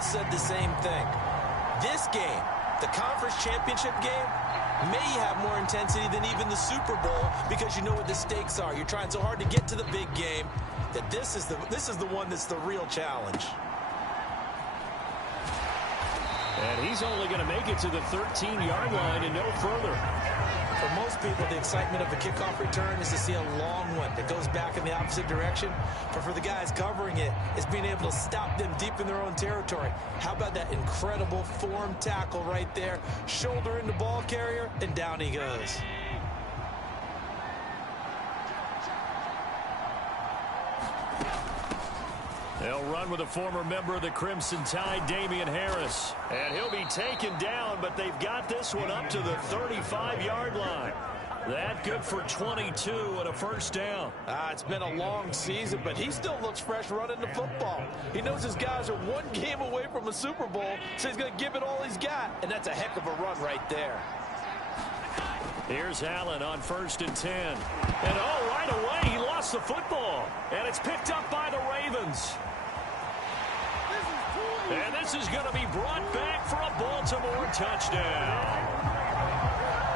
all said the same thing. This game, the conference championship game, may have more intensity than even the Super Bowl because you know what the stakes are. You're trying so hard to get to the big game that this is the one that's the real challenge. And he's only going to make it to the 13-yard line and no further. For most people, the excitement of the kickoff return is to see a long one that goes back in the opposite direction. But for the guys covering it, it's being able to stop them deep in their own territory. How about that incredible form tackle right there? Shoulder in the ball carrier, and down he goes. They'll run with a former member of the Crimson Tide, Damian Harris. And he'll be taken down, but they've got this one up to the 35-yard line. That good for 22 and a first down. It's been a long season, but he still looks fresh running the football. He knows his guys are one game away from a Super Bowl, so he's going to give it all he's got. And that's a heck of a run right there. Here's Allen on 1st and 10. And right away, he lost the football. And it's picked up by the Ravens. And this is going to be brought back for a Baltimore touchdown.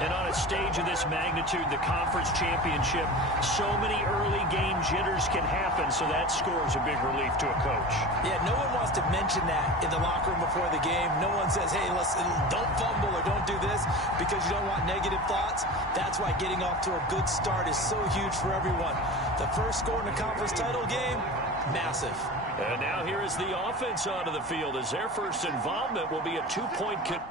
And on a stage of this magnitude, the conference championship, so many early game jitters can happen, so that scores a big relief to a coach. Yeah, no one wants to mention that in the locker room before the game. No one says, hey, listen, don't fumble or don't do this because you don't want negative thoughts. That's why getting off to a good start is so huge for everyone. The first score in the conference title game, massive. And now here is the offense onto the field as their first involvement will be a two-point conversion.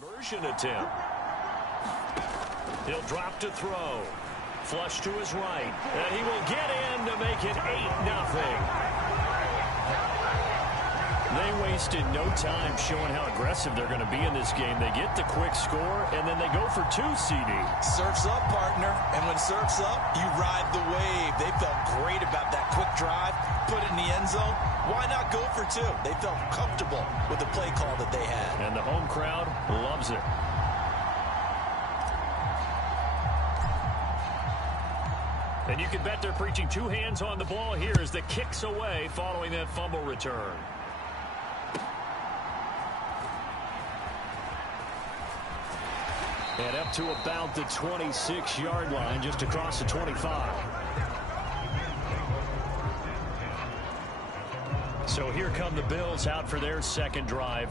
Conversion attempt. He'll drop to throw. Flush to his right. And he will get in to make it 8-0. They wasted no time showing how aggressive they're going to be in this game. They get the quick score, and then they go for two, CD. Surf's up, partner. And when surf's up, you ride the wave. They felt great about that quick drive, put it in the end zone. Why not go for two? They felt comfortable with the play call that they had. And the home crowd loves it. And you can bet they're preaching two hands on the ball here as the kick's away following that fumble return. And up to about the 26-yard line, just across the 25. So here come the Bills out for their second drive.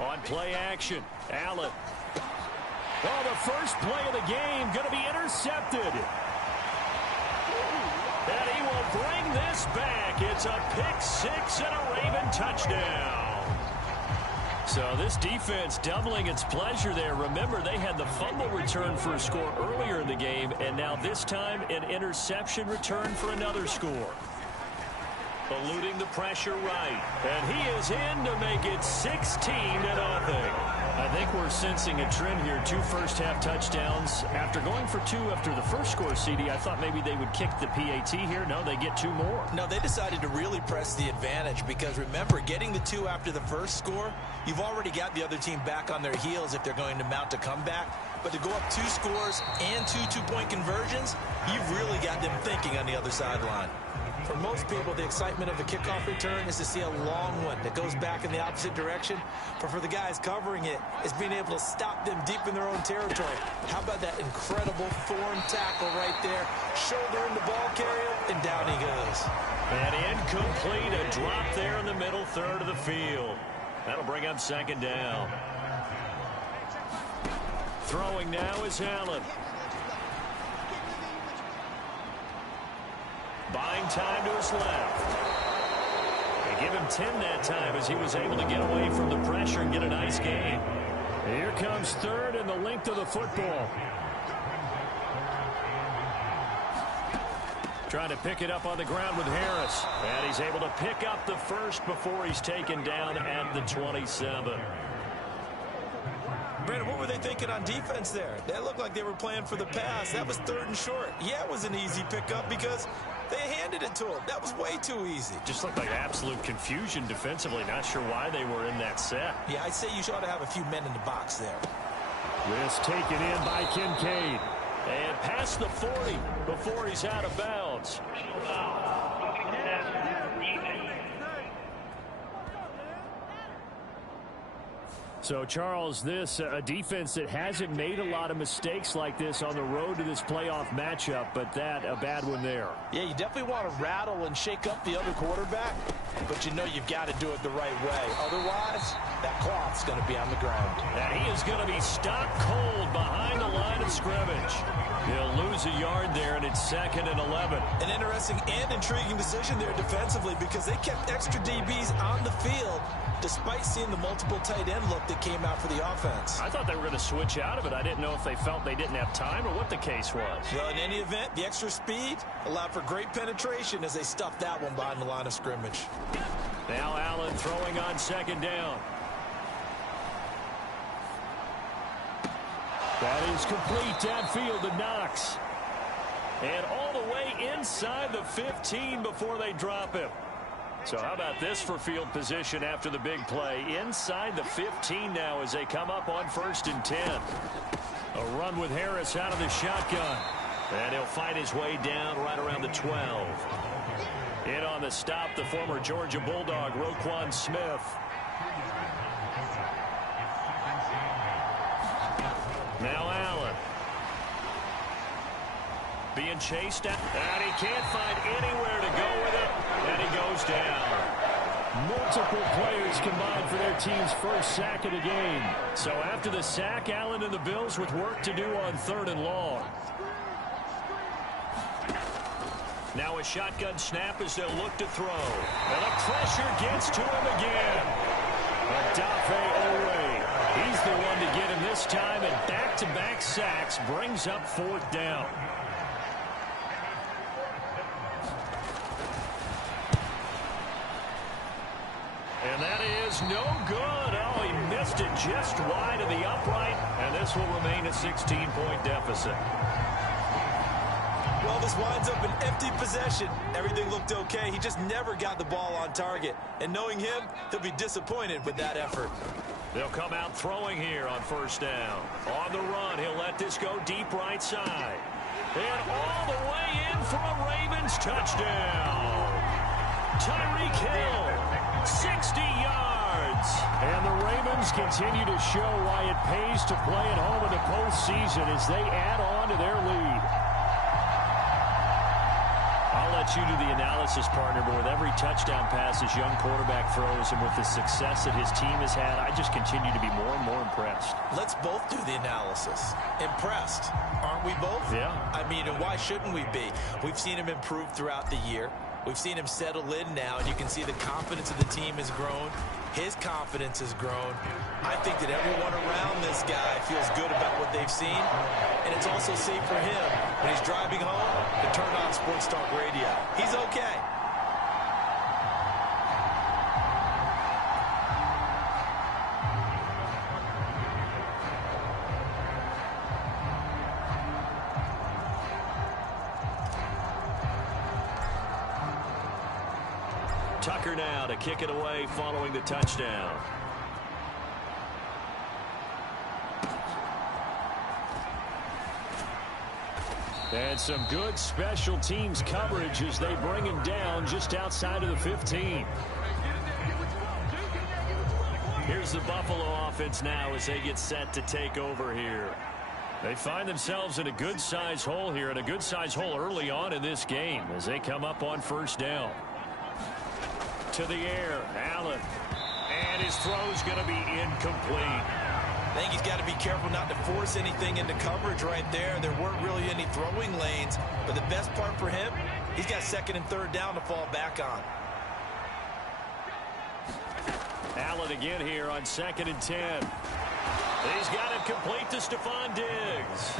On play action, Allen. Oh, the first play of the game going to be intercepted. And he will bring this back. It's a pick-6 and a Raven touchdown. So this defense doubling its pleasure there. Remember, they had the fumble return for a score earlier in the game, and now this time an interception return for another score. Eluding the pressure right. And he is in to make it 16-0. I think we're sensing a trend here. 2 first-half touchdowns. After going for 2 after the first score, CD, I thought maybe they would kick the PAT here. No, they get 2 more. No, they decided to really press the advantage because, remember, getting the 2 after the first score, you've already got the other team back on their heels if they're going to mount a comeback. But to go up 2 scores and 2 two-point conversions, you've really got them thinking on the other sideline. For most people, the excitement of the kickoff return is to see a long one that goes back in the opposite direction. But for the guys covering it, it's being able to stop them deep in their own territory. How about that incredible form tackle right there? Shoulder in the ball carrier, and down he goes. And incomplete, a drop there in the middle third of the field. That'll bring up second down. Throwing now is Allen. Buying time to his left. They give him 10 that time as he was able to get away from the pressure and get a nice gain. Here comes third and the length of the football. Trying to pick it up on the ground with Harris. And he's able to pick up the first before he's taken down at the 27. Brandon, what were they thinking on defense there? That looked like they were playing for the pass. That was 3rd and short. Yeah, it was an easy pickup because they handed it to him. That was way too easy. Just looked like absolute confusion defensively. Not sure why they were in that set. Yeah, I'd say you ought to have a few men in the box there. This taken in by Kincaid. And past the 40 before he's out of bounds. So, Charles, this a defense that hasn't made a lot of mistakes like this on the road to this playoff matchup, but that a bad one there. Yeah, you definitely want to rattle and shake up the other quarterback, but you know you've got to do it the right way. Otherwise, that cloth's going to be on the ground. And he is going to be stopped cold behind the line of scrimmage. He'll lose a yard there, and it's 2nd and 11. An interesting and intriguing decision there defensively because they kept extra DBs on the field despite seeing the multiple tight end look that came out for the offense. I thought they were going to switch out of it. I didn't know if they felt they didn't have time or what the case was. Well, in any event, the extra speed allowed for great penetration as they stuffed that one behind the line of scrimmage. Now Allen throwing on 2nd down. That is complete downfield to Knox. And all the way inside the 15 before they drop him. So how about this for field position after the big play? Inside the 15 now as they come up on 1st and 10. A run with Harris out of the shotgun. And he'll fight his way down right around the 12. In on the stop, the former Georgia Bulldog, Roquan Smith. Now Allen. Being chased out. And he can't find anywhere to go with it. And he goes down. Multiple players combined for their team's first sack of the game. So after the sack, Allen and the Bills with work to do on 3rd and long. Now a shotgun snap as they'll look to throw. And the pressure gets to him again. Adafe Owe. He's the one to get him this time, and back-to-back sacks brings up 4th down. And that is no good. Oh, he missed it just wide of the upright, and this will remain a 16-point deficit. Well, this winds up an empty possession. Everything looked okay. He just never got the ball on target. And knowing him, he'll be disappointed with that effort. They'll come out throwing here on 1st down. On the run, he'll let this go deep right side. And all the way in for a Ravens touchdown. Tyreek Hill, 60 yards. And the Ravens continue to show why it pays to play at home in the postseason as they add on to their lead. I'll let you do the analysis, partner, but with every touchdown pass his young quarterback throws and with the success that his team has had, I just continue to be more and more impressed. Let's both do the analysis. Impressed, aren't we both? Yeah. I mean, and why shouldn't we be? We've seen him improve throughout the year. We've seen him settle in now, and you can see the confidence of the team has grown. His confidence has grown. I think that everyone around this guy feels good about what they've seen, and it's also safe for him when he's driving home to turn on Sports Talk Radio. He's okay. Tucker now to kick it away following the touchdown. And some good special teams coverage as they bring him down just outside of the 15. Here's the Buffalo offense now as they get set to take over here. They find themselves in a good-sized hole here, and a good-sized hole early on in this game as they come up on 1st down. To the air, Allen. And his throw's going to be incomplete. I think he's got to be careful not to force anything into coverage right there. There weren't really any throwing lanes, but the best part for him, he's got 2nd and 3rd down to fall back on. Allen again here on 2nd and 10. He's got it complete to Stephon Diggs.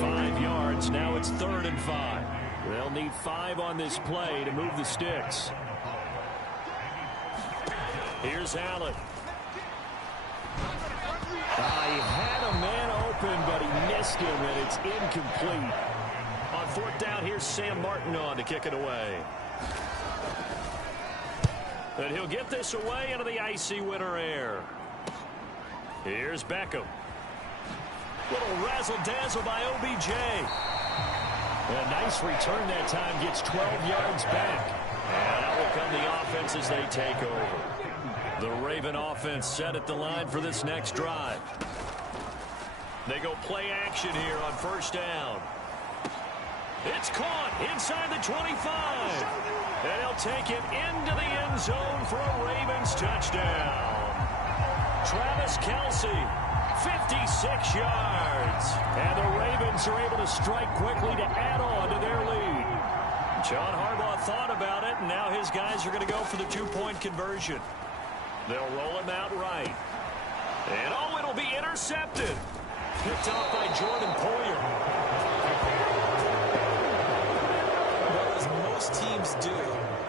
5 yards, now it's 3rd and 5. They'll need 5 on this play to move the sticks. Here's Allen. He had a man open, but he missed him, and it's incomplete. On 4th down, here's Sam Martin on to kick it away. And he'll get this away into the icy winter air. Here's Beckham. Little razzle-dazzle by OBJ. A nice return that time, gets 12 yards back. And out will come the offense as they take over. The Raven offense set at the line for this next drive. They go play action here on 1st down. It's caught inside the 25. And he'll take it into the end zone for a Ravens touchdown. Travis Kelce, 56 yards. And the Ravens are able to strike quickly to add on to their lead. John Harbaugh thought about it, and now his guys are going to go for the 2-point conversion. They'll roll him out right. And, oh, it'll be intercepted. Picked off by Jordan Poyer. Well, as most teams do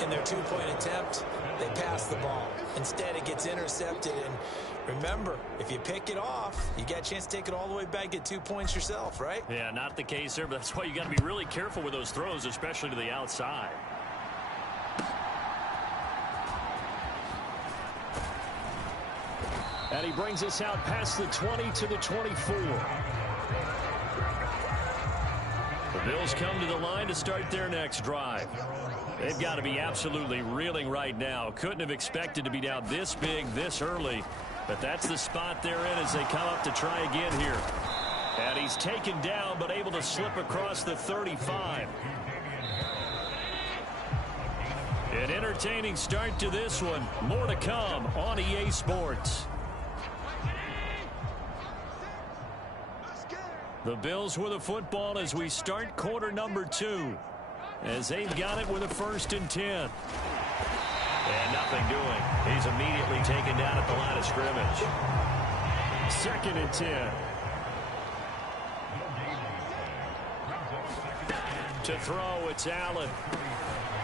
in their 2-point attempt, they pass the ball. Instead, it gets intercepted. And remember, if you pick it off, you got a chance to take it all the way back, get 2 points yourself, right? Yeah, not the case there, but that's why you got to be really careful with those throws, especially to the outside. And he brings us out past the 20 to the 24. The Bills come to the line to start their next drive. They've got to be absolutely reeling right now. Couldn't have expected to be down this big, this early. But that's the spot they're in as they come up to try again here. And he's taken down, but able to slip across the 35. An entertaining start to this one. More to come on EA Sports. The Bills with the football as we start quarter number 2. As they've got it with a 1st and 10. And nothing doing. He's immediately taken down at the line of scrimmage. 2nd and 10. To throw, it's Allen.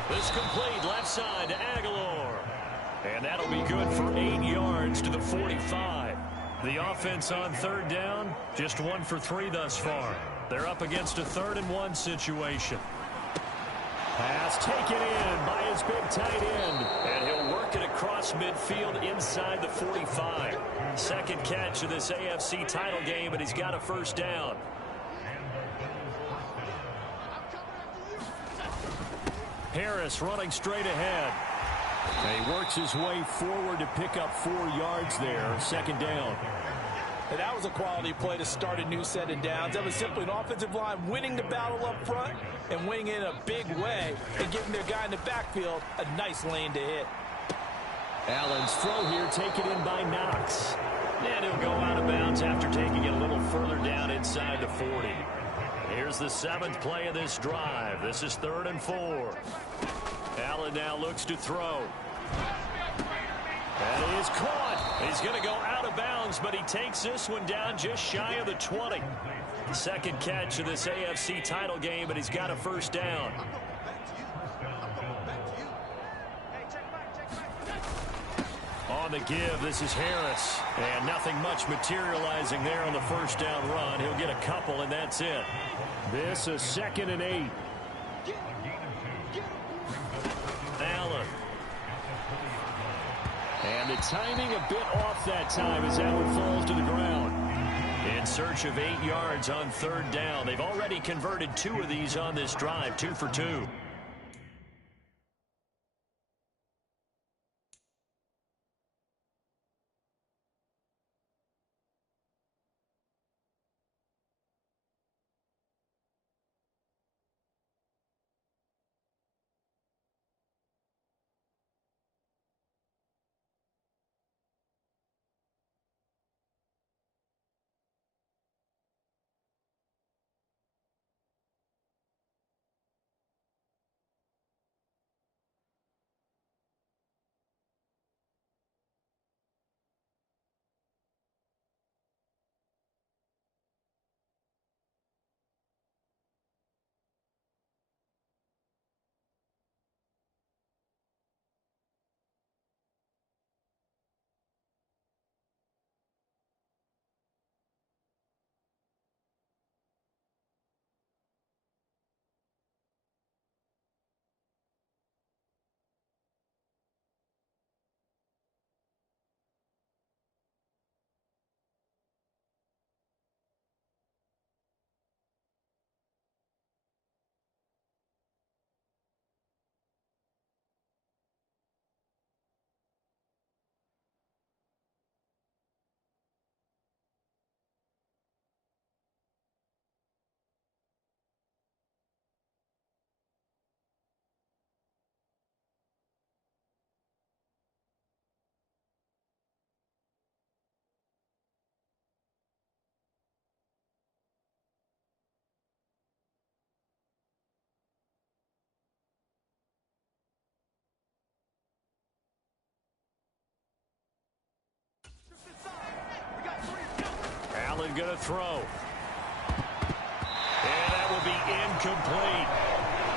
This complete left side to Aguilar. And that'll be good for 8 yards to the 45. The offense on 3rd down, just 1 for 3 thus far. They're up against a 3rd and 1 situation. Pass taken in by his big tight end. And he'll work it across midfield inside the 45. 2nd catch of this AFC title game, and he's got a 1st down. Harris running straight ahead. And he works his way forward to pick up 4 yards there. 2nd down. And that was a quality play to start a new set of downs. That was simply an offensive line winning the battle up front and winning in a big way and giving their guy in the backfield a nice lane to hit. Allen's throw here taken in by Knox. And he'll go out of bounds after taking it a little further down inside the 40. Here's the 7th play of this drive. This is 3rd and 4. Allen now looks to throw. And he is caught. He's going to go out of bounds, but he takes this one down just shy of the 20. 2nd catch of this AFC title game, but he's got a 1st down. On the give, this is Harris. And nothing much materializing there on the 1st down run. He'll get a couple, and that's it. This is 2nd and 8. Allen. And the timing a bit off that time as Allen falls to the ground. In search of 8 yards on 3rd down. They've already converted 2 of these on this drive, 2 for 2. Allen going to throw. And that will be incomplete.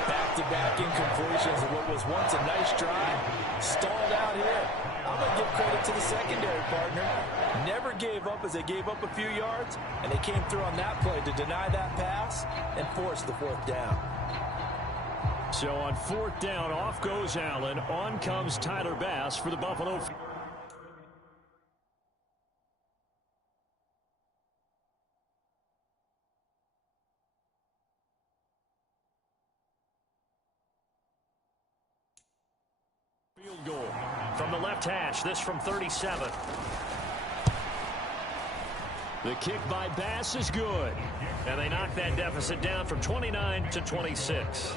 Back-to-back incompletions of what was once a nice drive. Stalled out here. I'm going to give credit to the secondary partner. Never gave up as they gave up a few yards, and they came through on that play to deny that pass and force the fourth down. So on fourth down, off goes Allen. On comes Tyler Bass for the Buffalo. Field goal from the left hash. This from 37. The kick by Bass is good. And they knock that deficit down from 29 to 26.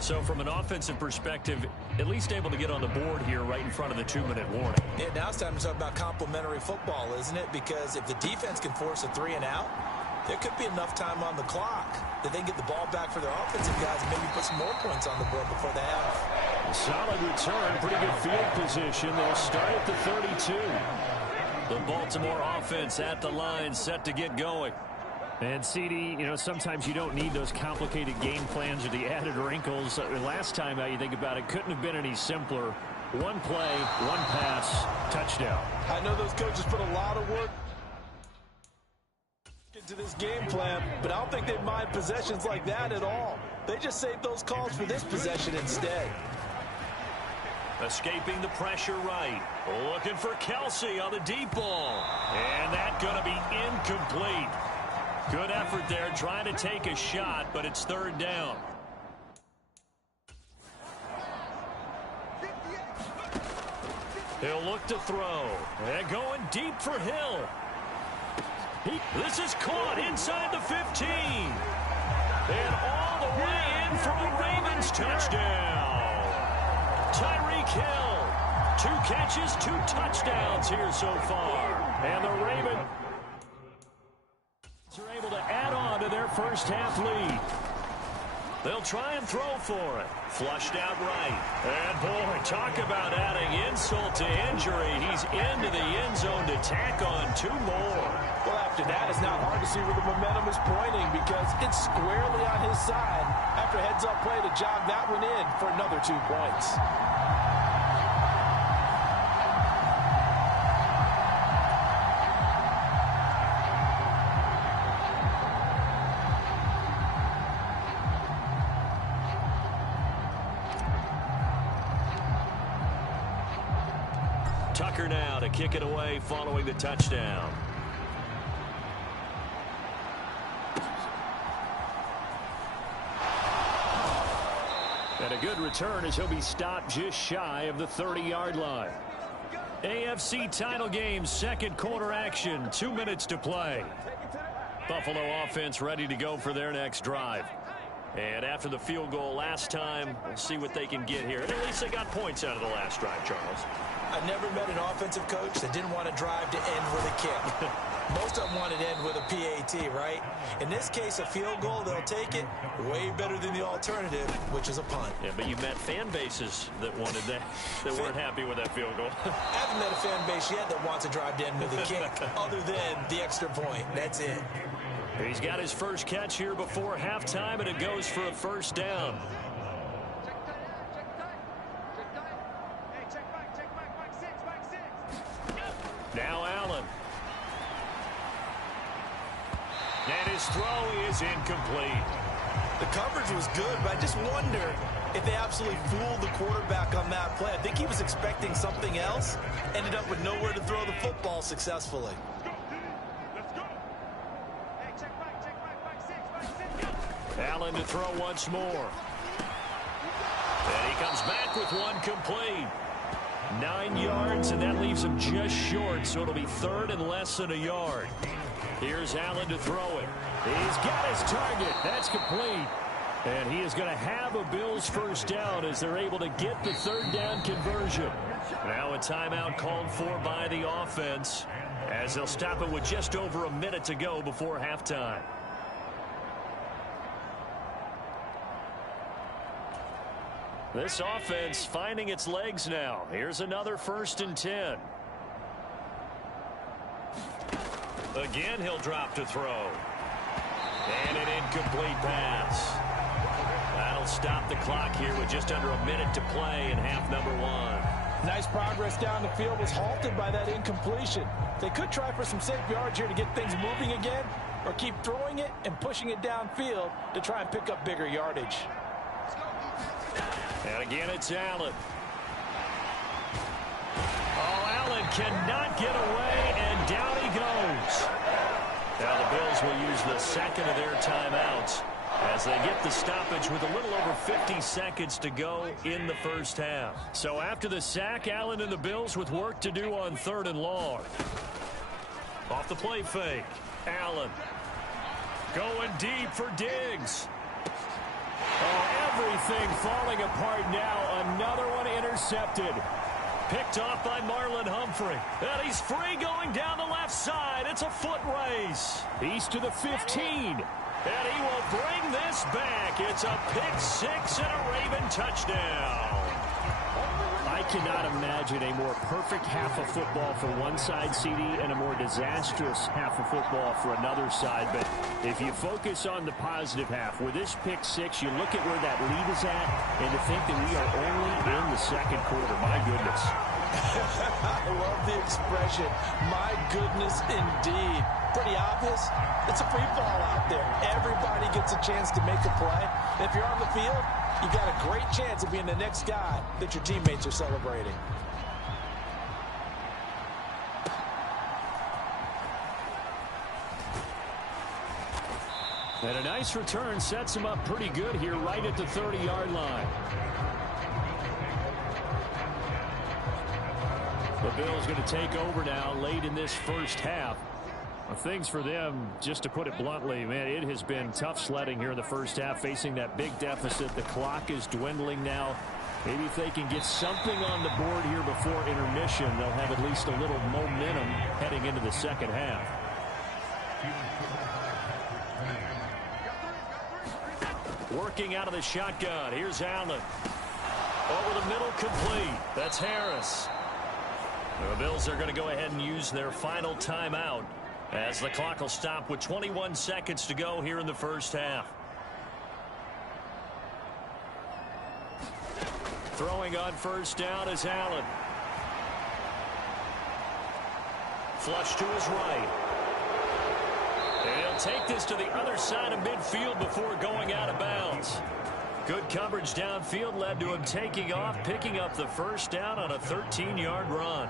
So from an offensive perspective, at least able to get on the board here right in front of the 2-minute warning. Yeah, now it's time to talk about complementary football, isn't it? Because if the defense can force a 3-and-out, there could be enough time on the clock that they get the ball back for their offensive guys and maybe put some more points on the board before the half. Solid return, pretty good field position. They'll start at the 32. The Baltimore offense at the line, set to get going. And CD, you know, sometimes you don't need those complicated game plans or the added wrinkles. Last time out, you think about it, couldn't have been any simpler. One play, one pass, touchdown. I know those coaches put a lot of work into this game plan, but I don't think they mind possessions like that at all. They just save those calls for this possession instead. Escaping the pressure right. Looking for Kelsey on the deep ball. And that's going to be incomplete. Good effort there, trying to take a shot, but it's third down. He'll look to throw. And going deep for Hill. This is caught inside the 15. And all the way in for a Ravens touchdown. Tyreek Hill. 2 catches, 2 touchdowns here so far. And the Ravens are able to add on to their first half lead. They'll try and throw for it. Flushed out right. And boy, talk about adding insult to injury. He's into the end zone to tack on 2 more. Well, after that, it's not hard to see where the momentum is pointing because it's squarely on his side after heads-up play to jog that one in for another 2 points. Tucker now to kick it away following the touchdown. And a good return as he'll be stopped just shy of the 30-yard line. AFC title game, second quarter action, 2 minutes to play. Buffalo offense ready to go for their next drive. And after the field goal last time, we'll see what they can get here. And at least they got points out of the last drive, Charles. I've never met an offensive coach that didn't want to drive to end with a kick. Most of them wanted to end with a PAT, right? In this case, a field goal, they'll take it. Way better than the alternative, which is a punt. Yeah, but you met fan bases that wanted that, that weren't happy with that field goal. I haven't met a fan base yet that wants to drive to end with a kick, other than the extra point. That's it. He's got his first catch here before halftime, and it goes for a first down. Now Allen. And his throw is incomplete. The coverage was good, but I just wonder if they absolutely fooled the quarterback on that play. I think he was expecting something else, ended up with nowhere to throw the football successfully. Allen to throw once more. And he comes back with one complete. 9 yards, and that leaves him just short, so it'll be third and less than a yard. Here's Allen to throw it. He's got his target. That's complete. And he is going to have a Bills first down as they're able to get the third down conversion. Now a timeout called for by the offense as they'll stop it with just over a minute to go before halftime. This offense finding its legs now. Here's another 1st and 10. Again, he'll drop to throw. And an incomplete pass. That'll stop the clock here with just under a minute to play in half number one. Nice progress down the field was halted by that incompletion. They could try for some safe yards here to get things moving again, or keep throwing it and pushing it downfield to try and pick up bigger yardage. And again, it's Allen. Oh, Allen cannot get away, and down he goes. Now the Bills will use the second of their timeouts as they get the stoppage with a little over 50 seconds to go in the first half. So after the sack, Allen and the Bills with work to do on 3rd and long. Off the play fake, Allen going deep for Diggs. Oh, everything falling apart now. Another one intercepted. Picked off by Marlon Humphrey. And he's free going down the left side. It's a foot race. He's to the 15. And he will bring this back. It's a pick six and a Raven touchdown. I cannot imagine a more perfect half of football for one side, CD, and a more disastrous half of football for another side. But if you focus on the positive half, with this pick six, you look at where that lead is at, and to think that we are only in the second quarter. My goodness. I love the expression, my goodness indeed. Pretty obvious. It's a free fall out there. Everybody gets a chance to make a play. And if you're on the field, you got a great chance of being the next guy that your teammates are celebrating. And a nice return sets him up pretty good here right at the 30-yard line. The Bills going to take over now late in this first half. Things for them, just to put it bluntly, man, it has been tough sledding here in the first half, facing that big deficit. The clock is dwindling now. Maybe if they can get something on the board here before intermission, they'll have at least a little momentum heading into the second half. Working out of the shotgun. Here's Allen. Over the middle, complete. That's Harris. The Bills are going to go ahead and use their final timeout as the clock will stop with 21 seconds to go here in the first half. Throwing on first down is Allen. Flush to his right. And he'll take this to the other side of midfield before going out of bounds. Good coverage downfield led to him taking off, picking up the first down on a 13-yard run.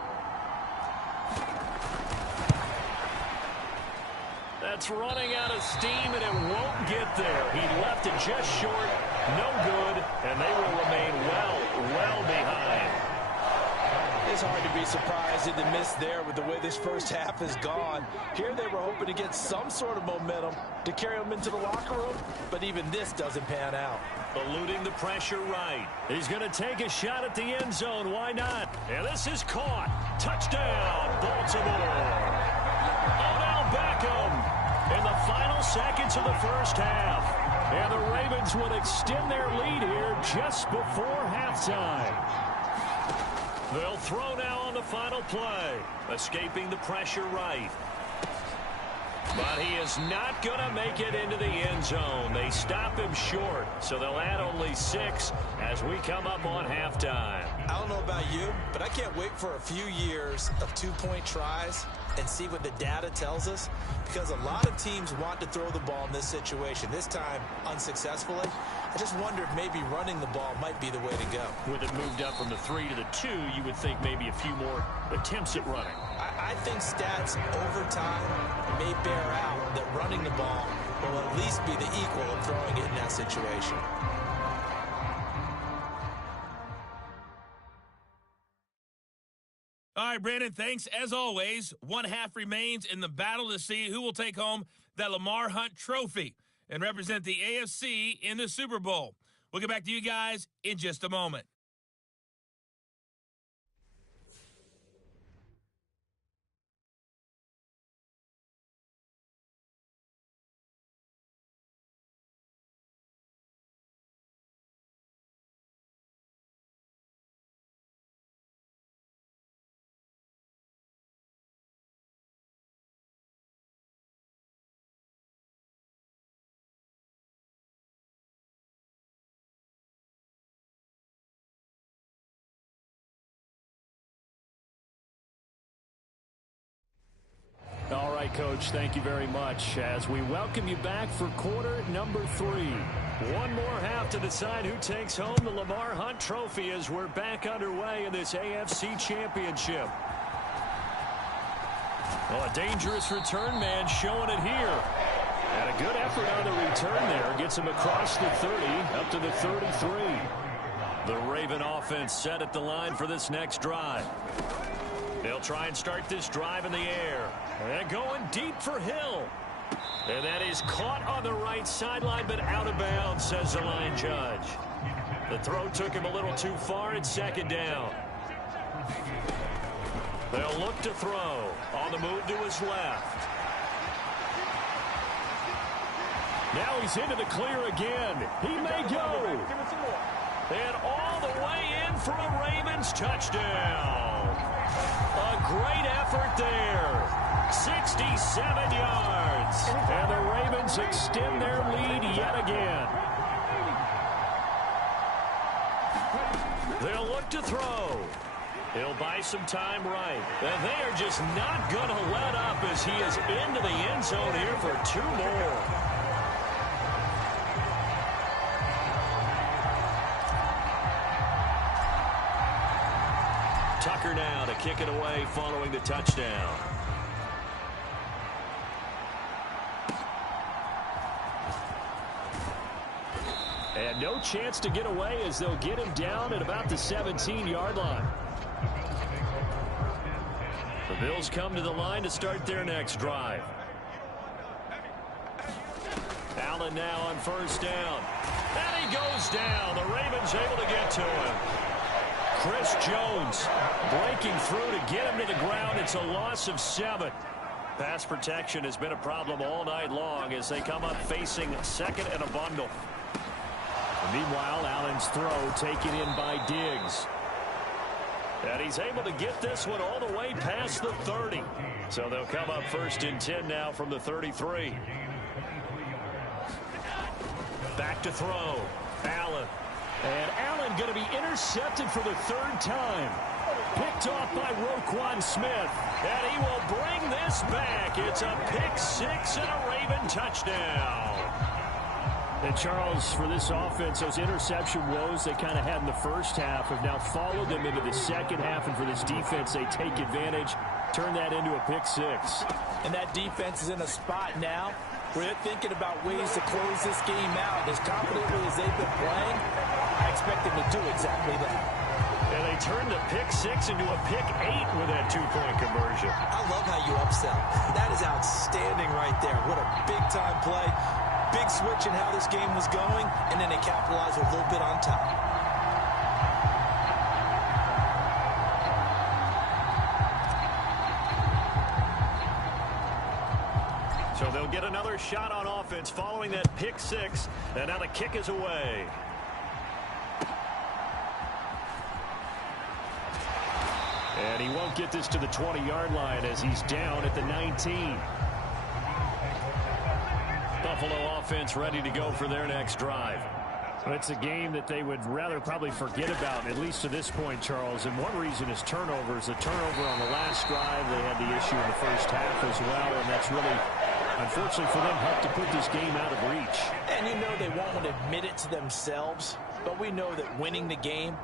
That's running out of steam, and it won't get there. He left it just short, no good, and they will remain well behind. It's hard to be surprised at the miss there with the way this first half has gone. Here they were hoping to get some sort of momentum to carry them into the locker room, but even this doesn't pan out. Eluding the pressure right. He's going to take a shot at the end zone. Why not? And this is caught. Touchdown, Baltimore. Odell Beckham in the final seconds of the first half. And the Ravens would extend their lead here just before halftime. They'll throw now on the final play. Escaping the pressure right. But he is not going to make it into the end zone. They stop him short, so they'll add only 6 as we come up on halftime. I don't know about you, but I can't wait for a few years of two-point tries and see what the data tells us, because a lot of teams want to throw the ball in this situation, this time unsuccessfully. I just wonder if maybe running the ball might be the way to go. With it moved up from the 3 to the 2, you would think maybe a few more attempts at running. I think stats over time may bear out that running the ball will at least be the equal of throwing it in that situation. All right, Brandon, thanks. As always, one half remains in the battle to see who will take home that Lamar Hunt trophy and represent the AFC in the Super Bowl. We'll get back to you guys in just a moment. Coach. Thank you very much as we welcome you back for quarter number 3. One more half to decide who takes home the Lamar Hunt Trophy as we're back underway in this AFC Championship. Well, a dangerous return man showing it here. And a good effort on the return there. Gets him across the 30, up to the 33. The Raven offense set at the line for this next drive. They'll try and start this drive in the air. And going deep for Hill. And that is caught on the right sideline, but out of bounds, says the line judge. The throw took him a little too far. It's second down. They'll look to throw. On the move to his left. Now he's into the clear again. He may go. And all the way in for a Ravens touchdown. A great effort there. 67 yards. And the Ravens extend their lead yet again. They'll look to throw. He'll buy some time right. And they are just not going to let up as he is into the end zone here for 2 more. Tucker now to kick it away following the touchdown. And no chance to get away as they'll get him down at about the 17-yard line. The Bills come to the line to start their next drive. Allen now on first down. And he goes down. The Ravens able to get to him. Chris Jones breaking through to get him to the ground. It's a loss of 7. Pass protection has been a problem all night long as they come up facing second and a bundle. Meanwhile, Allen's throw taken in by Diggs. And he's able to get this one all the way past the 30. So they'll come up first and 10 now from the 33. Back to throw. Allen. And Allen going to be intercepted for the 3rd time. Picked off by Roquan Smith. And he will bring this back. It's a pick 6 and a Raven touchdown. And Charles, for this offense, those interception woes they kind of had in the first half have now followed them into the second half. And for this defense, they take advantage, turn that into a pick 6. And that defense is in a spot now where they're thinking about ways to close this game out. As confidently as they've been playing, I expect them to do exactly that. And they turned the pick 6 into a pick 8 with that 2-point conversion. I love how you upsell. That is outstanding right there. What a big-time play. Big switch in how this game was going, and then they capitalized a little bit on top. So they'll get another shot on offense following that pick 6, and now the kick is away. And he won't get this to the 20-yard line as he's down at the 19. Buffalo offense ready to go for their next drive. It's a game that they would rather probably forget about, at least to this point, Charles. And one reason is turnovers. The turnover on the last drive, they had the issue in the first half as well. And that's really, unfortunately for them, helped to put this game out of reach. And you know they won't admit it to themselves, but we know that winning the game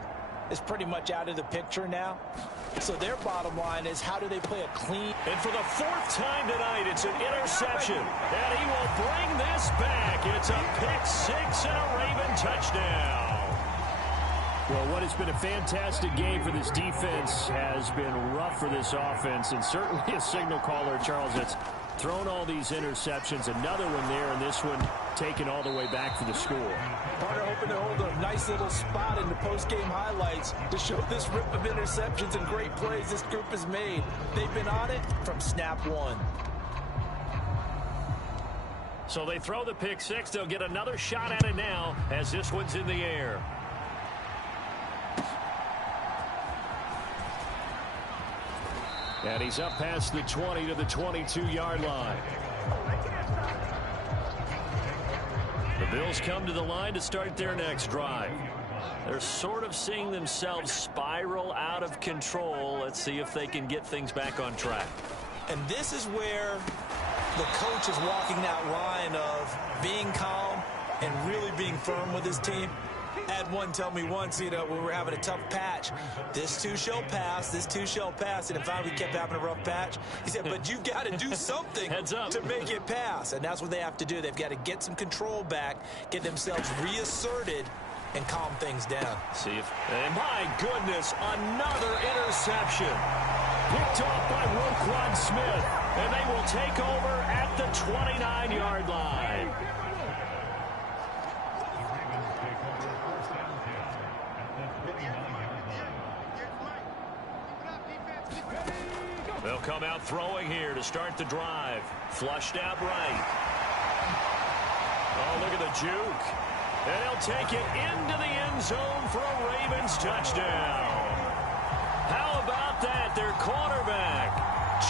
is pretty much out of the picture now. So their bottom line is, how do they play a clean? And for the 4th time tonight, it's an interception. And he will bring this back. It's a pick 6 and a Raven touchdown. Well, what has been a fantastic game for this defense has been rough for this offense. And certainly a signal caller, Charles, that's thrown all these interceptions. Another one there, and this one taken all the way back for the score. Partner hoping to hold a nice little spot in the post-game highlights to show this rip of interceptions and great plays this group has made. They've been on it from snap 1. So they throw the pick 6. They'll get another shot at it now as this one's in the air. And he's up past the 20 to the 22-yard line. The Bills come to the line to start their next drive. They're sort of seeing themselves spiral out of control. Let's see if they can get things back on track. And this is where the coach is walking that line of being calm and really being firm with his team. I had one tell me once, when we were having a tough patch, this too shall pass, this too shall pass, and finally we kept having a rough patch. He said, but you've got to do something to make it pass, and that's what they have to do. They've got to get some control back, get themselves reasserted, and calm things down. See if, and my goodness, another interception. Picked off by Roquan Smith, and they will take over at the 29-yard line. They'll come out throwing here to start the drive. Flushed out right. Oh, look at the juke. And he'll take it into the end zone for a Ravens touchdown. How about that? Their quarterback,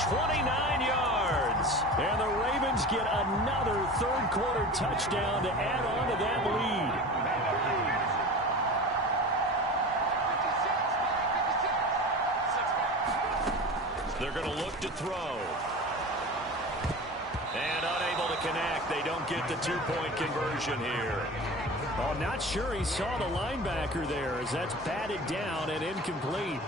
29 yards. And the Ravens get another third-quarter touchdown to add on to that lead. They're going to look to throw. And unable to connect. They don't get the two-point conversion here. Oh, not sure he saw the linebacker there as that's batted down and incomplete.